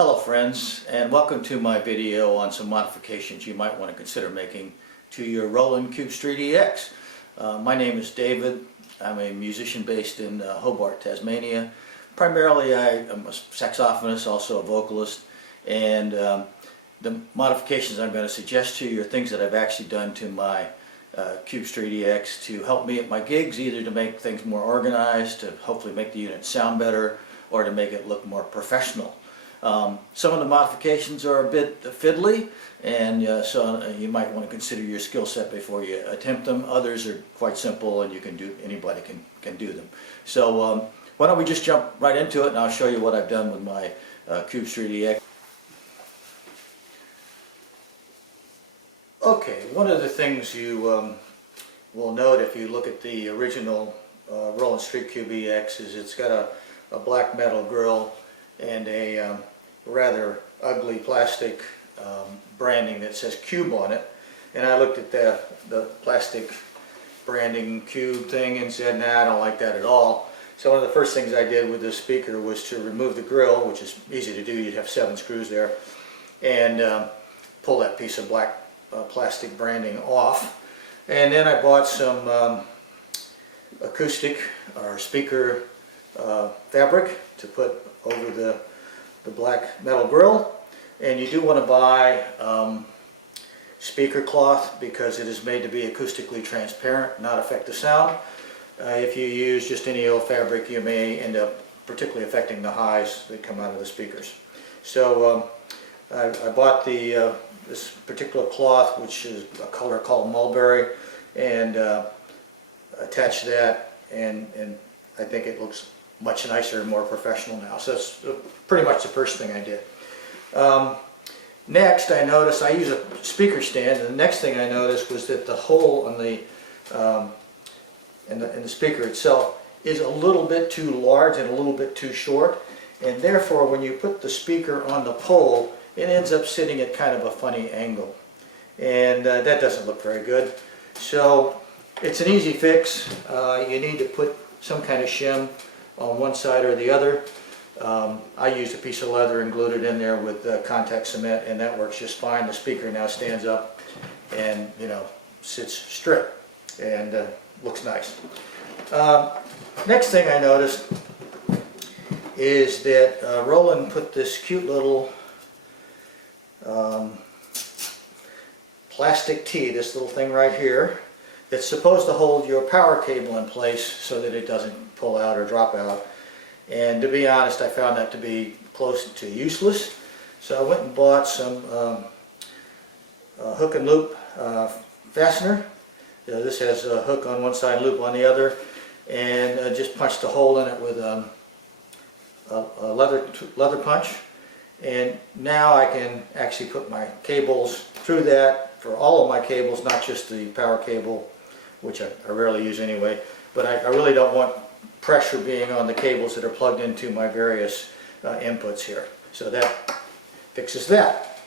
Hello friends, and welcome to my video on some modifications you might want to consider making to your Roland Cube Street EX. My name is David. I'm a musician based in Hobart, Tasmania. Primarily I'm a saxophonist, also a vocalist, and the modifications I'm going to suggest to you are things that I've actually done to my Cube Street EX to help me at my gigs, either to make things more organized, to hopefully make the unit sound better, or to make it look more professional. Some of the modifications are a bit fiddly, and so you might want to consider your skill set before you attempt them. Others are quite simple, and anybody can do them. So why don't we just jump right into it, and I'll show you what I've done with my Cube Street EX. Okay, one of the things you will note if you look at the original Roland Street Cube EX is it's got a black metal grill and a rather ugly plastic branding that says Cube on it. And I looked at the plastic branding Cube thing and said, nah, I don't like that at all. So one of the first things I did with this speaker was to remove the grill, which is easy to do. You'd have 7 screws there, and pull that piece of black plastic branding off. And then I bought some acoustic or speaker fabric to put over the black metal grill. And you do want to buy speaker cloth because it is made to be acoustically transparent, not affect the sound. If you use just any old fabric, you may end up particularly affecting the highs that come out of the speakers. So I bought this particular cloth, which is a color called mulberry, and attached that, and I think it looks much nicer and more professional now. So that's pretty much the first thing I did. Next, I noticed I use a speaker stand, and the next thing I noticed was that the hole in the speaker itself is a little bit too large and a little bit too short, and therefore when you put the speaker on the pole, it ends up sitting at kind of a funny angle, and that doesn't look very good. So it's an easy fix. You need to put some kind of shim on one side or the other. I used a piece of leather and glued it in there with contact cement, and that works just fine. The speaker now stands up and sits straight and looks nice. Next thing I noticed is that Roland put this cute little plastic tee, this little thing right here, that's supposed to hold your power cable in place so that it doesn't pull out or drop out. And to be honest, I found that to be close to useless. So I went and bought some hook and loop fastener. This has a hook on one side, loop on the other, and just punched a hole in it with a leather punch. And now I can actually put my cables through that for all of my cables, not just the power cable, which I rarely use anyway, but I really don't want pressure being on the cables that are plugged into my various inputs here. So that fixes that.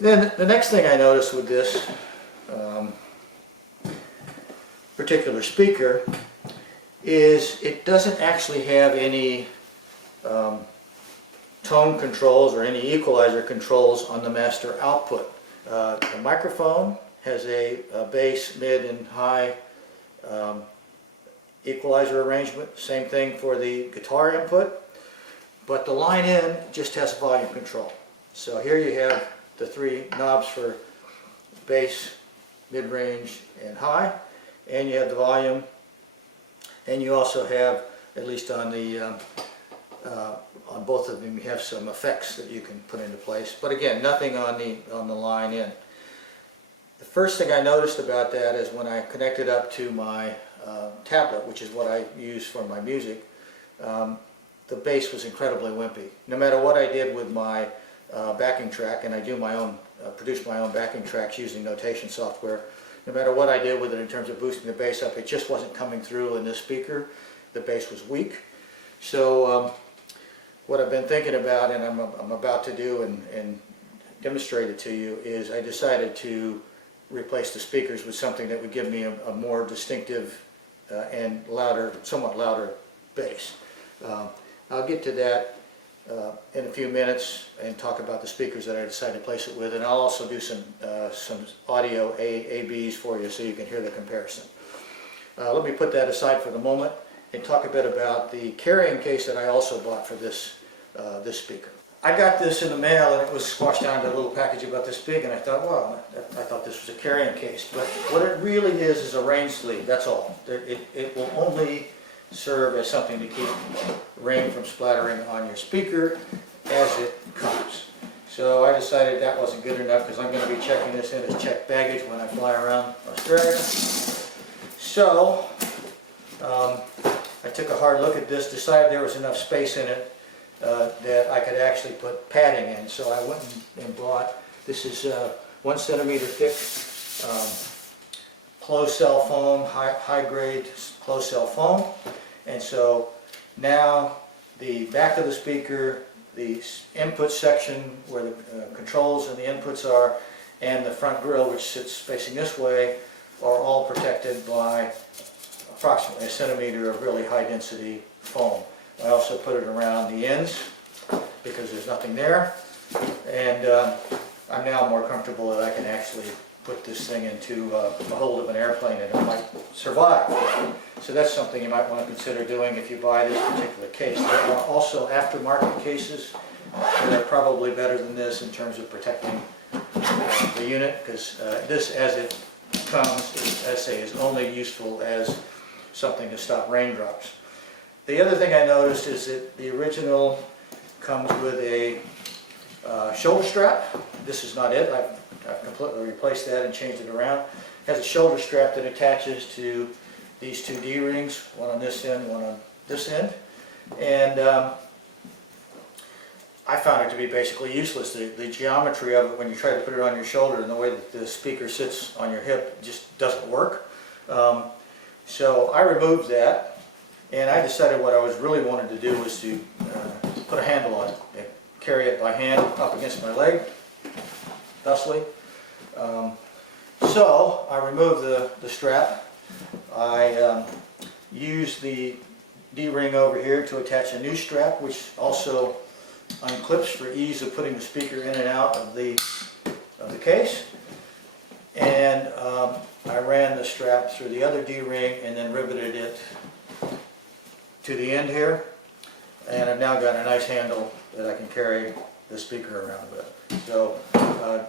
Then the next thing I noticed with this particular speaker is it doesn't actually have any tone controls or any equalizer controls on the master output. The microphone has a bass, mid, and high equalizer arrangement. Same thing for the guitar input, but the line in just has volume control. So here you have the 3 knobs for bass, mid-range, and high, and you have the volume, and you also have, at least on the on both of them, you have some effects that you can put into place. But again, nothing on the line in. The first thing I noticed about that is when I connected up to my tablet, which is what I use for my music, the bass was incredibly wimpy. No matter what I did with my backing track, and I do my own, produce my own backing tracks using notation software, no matter what I did with it in terms of boosting the bass up, it just wasn't coming through in this speaker. The bass was weak. So what I've been thinking about, and I'm about to do and demonstrate it to you, is I decided to replace the speakers with something that would give me a more distinctive and louder, somewhat louder bass. I'll get to that in a few minutes and talk about the speakers that I decided to place it with, and I'll also do some audio ABs for you so you can hear the comparison. Let me put that aside for the moment and talk a bit about the carrying case that I also bought for this speaker. I got this in the mail and it was squashed down to a little package about this big, and I thought, well, I thought this was a carrying case, but what it really is a rain sleeve, that's all. It will only serve as something to keep rain from splattering on your speaker as it comes. So I decided that wasn't good enough because I'm going to be checking this in as checked baggage when I fly around Australia. So I took a hard look at this, decided there was enough space in it that I could actually put padding in. So I went and bought, this is 1 centimeter thick closed cell foam, high grade closed cell foam. And so now the back of the speaker, the input section where the controls and the inputs are, and the front grille, which sits facing this way, are all protected by approximately 1 centimeter of really high density foam. I also put it around the ends because there's nothing there, and I'm now more comfortable that I can actually put this thing into the hold of an airplane and it might survive. So that's something you might want to consider doing if you buy this particular case. There are also aftermarket cases that are probably better than this in terms of protecting the unit, because this, as it comes, as I say, is only useful as something to stop raindrops. The other thing I noticed is that the original comes with a shoulder strap. This is not it. I've completely replaced that and changed it around. It has a shoulder strap that attaches to these two D-rings, one on this end, one on this end. And I found it to be basically useless. The geometry of it when you try to put it on your shoulder and the way that the speaker sits on your hip just doesn't work. So I removed that, and I decided what I was really wanted to do was to put a handle on it and carry it by hand up against my leg, thusly. So I removed the strap. I used the D-ring over here to attach a new strap, which also unclips for ease of putting the speaker in and out of the case. And I ran the strap through the other D-ring and then riveted it to the end here. And I've now got a nice handle that I can carry the speaker around with. So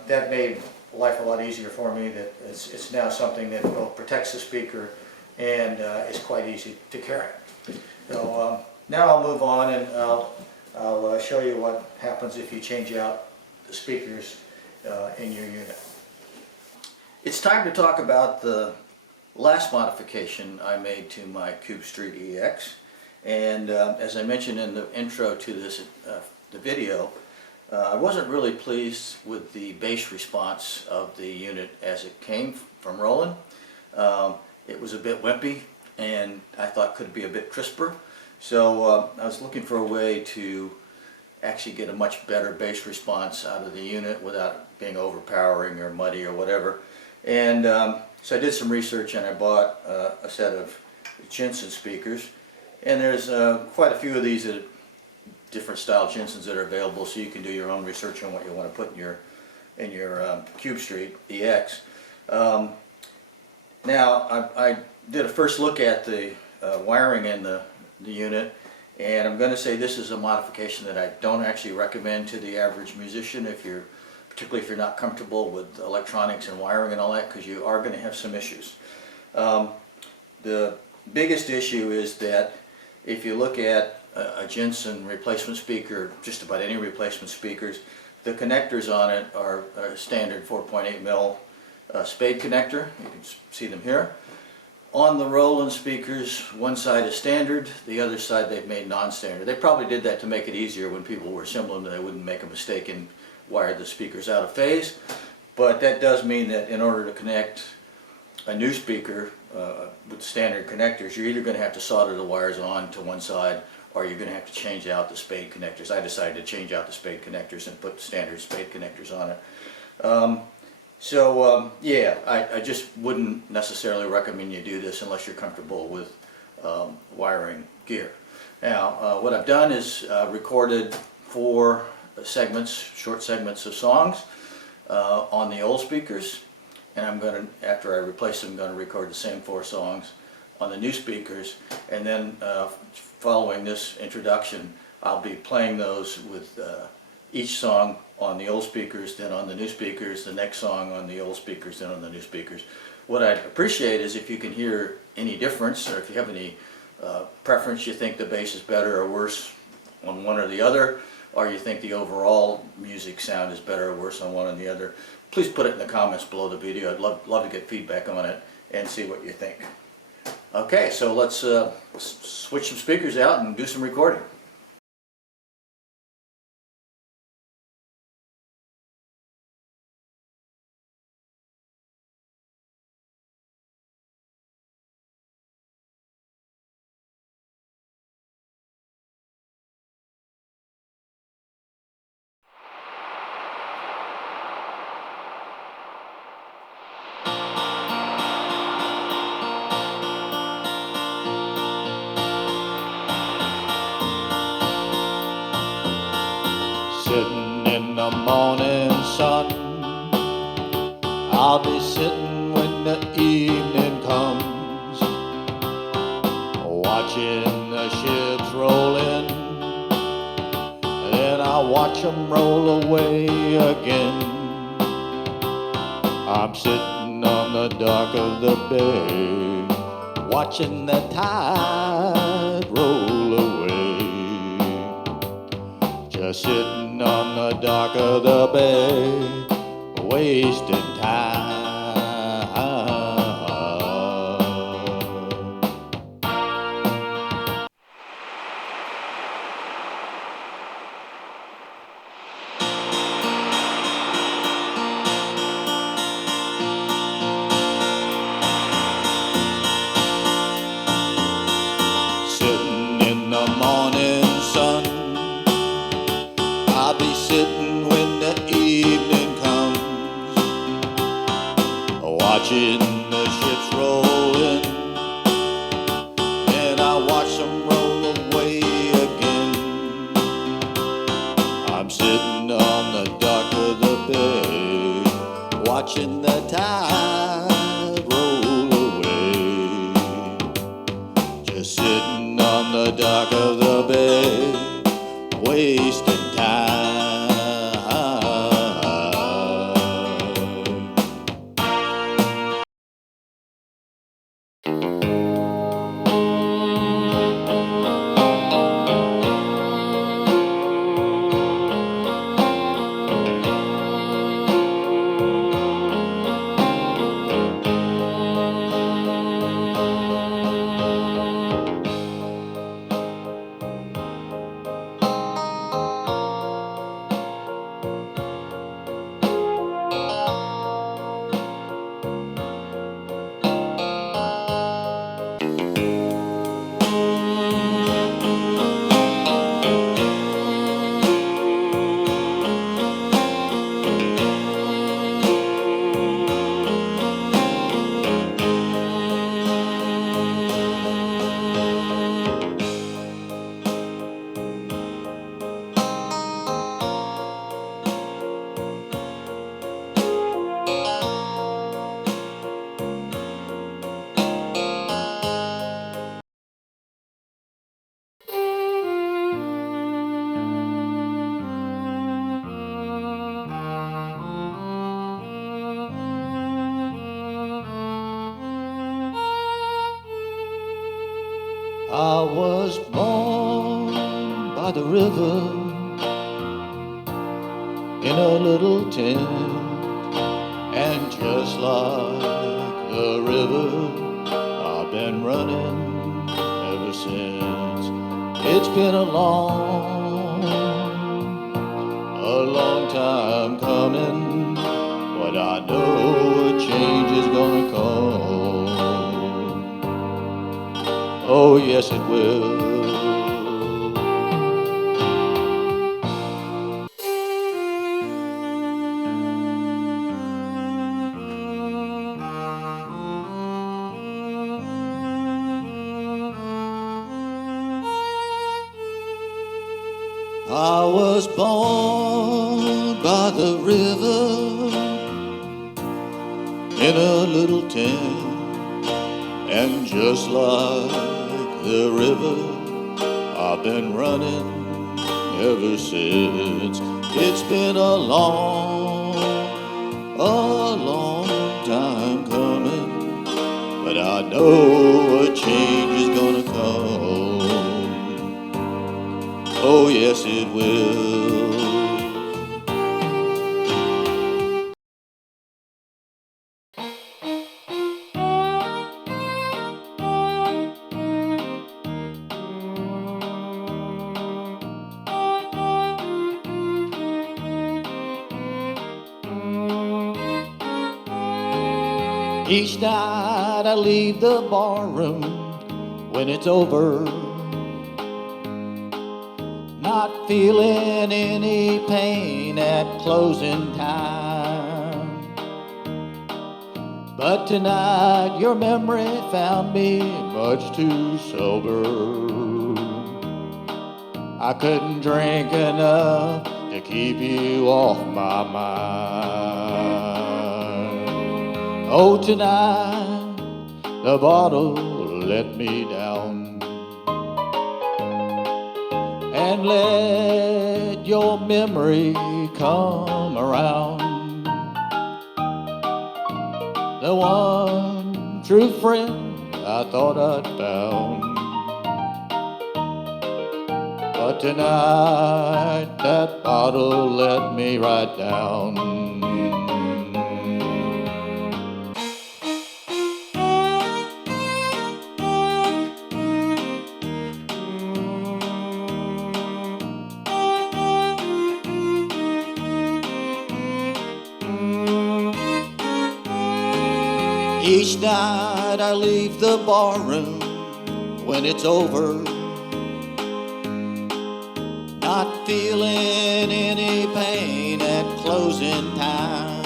that made life a lot easier for me. That it's now something that both protects the speaker and is quite easy to carry. So now I'll move on and I'll show you what happens if you change out the speakers in your unit. It's time to talk about the last modification I made to my Cube Street EX. And as I mentioned in the intro to this the video, I wasn't really pleased with the bass response of the unit as it came from Roland. It was a bit wimpy, and I thought could be a bit crisper. So I was looking for a way to actually get a much better bass response out of the unit without being overpowering or muddy or whatever. And so I did some research and I bought a set of Jensen speakers. And there's quite a few of these at different style Jensens that are available, so you can do your own research on what you want to put in your Cube Street EX. Now I did a first look at the wiring in the unit, and I'm going to say this is a modification that I don't actually recommend to the average musician, particularly if you're not comfortable with electronics and wiring and all that, because you are going to have some issues. The biggest issue is that if you look at a Jensen replacement speaker, just about any replacement speakers, the connectors on it are a standard 4.8 mil spade connector. You can see them here. On the Roland speakers, one side is standard, the other side they've made non-standard. They probably did that to make it easier when people were assembling them, they wouldn't make a mistake and wire the speakers out of phase. But that does mean that in order to connect a new speaker with standard connectors, you're either going to have to solder the wires on to one side, or you're going to have to change out the spade connectors. I decided to change out the spade connectors and put standard spade connectors on it. Yeah, I just wouldn't necessarily recommend you do this unless you're comfortable with wiring gear. Now, what I've done is recorded 4 segments, short segments of songs on the old speakers, and I'm going to, after I replace them, I'm going to record the same 4 songs on the new speakers, and then following this introduction, I'll be playing those with each song on the old speakers, then on the new speakers, the next song on the old speakers, then on the new speakers. What I'd appreciate is if you can hear any difference, or if you have any preference, you think the bass is better or worse on one or the other, or you think the overall music sound is better or worse on one or the other, please put it in the comments below the video. I'd love to get feedback on it and see what you think. Okay, so let's switch some speakers out and do some recording. Sitting in the morning sun, I'll be sitting when the evening comes, watching the ships roll in, then I watch them roll away again. I'm sitting on the dock of the bay, watching the tide roll away. Just sitting on the dock of the bay, wasting time. Sitting in the morning sun, I'll be sitting when the evening comes, watching the ships roll in, and I watch them roll away again. I'm sitting on the dock of the bay, watching the tide roll away. Just sitting on the dock of the bay, wasting time. I was born by the river in a little tent, and just like the river, I've been running ever since. It's been a long time coming, but I know a change is gonna come. Oh yes it will. I was born by the river in a little tent, and just like the river, I've been running ever since. It's been a long time coming, but I know a change is gonna come. Oh yes, it will. Each night I leave the barroom when it's over, not feeling any pain at closing time. But tonight your memory found me much too sober. I couldn't drink enough to keep you off my mind. Oh, tonight the bottle let me down, and let your memory come around. The one true friend I thought I'd found, but tonight that bottle let me right down. Each night I leave the barroom when it's over, not feeling any pain at closing time.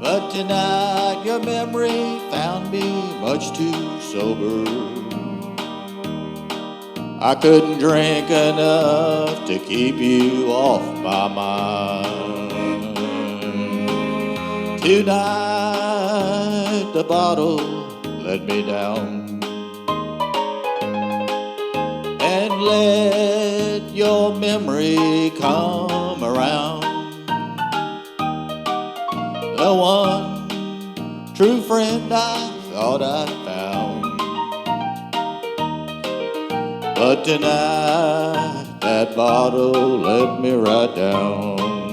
But tonight your memory found me much too sober. I couldn't drink enough to keep you off my mind. Tonight the bottle let me down, and let your memory come around. The one true friend I thought I'd found, but tonight that bottle let me right down.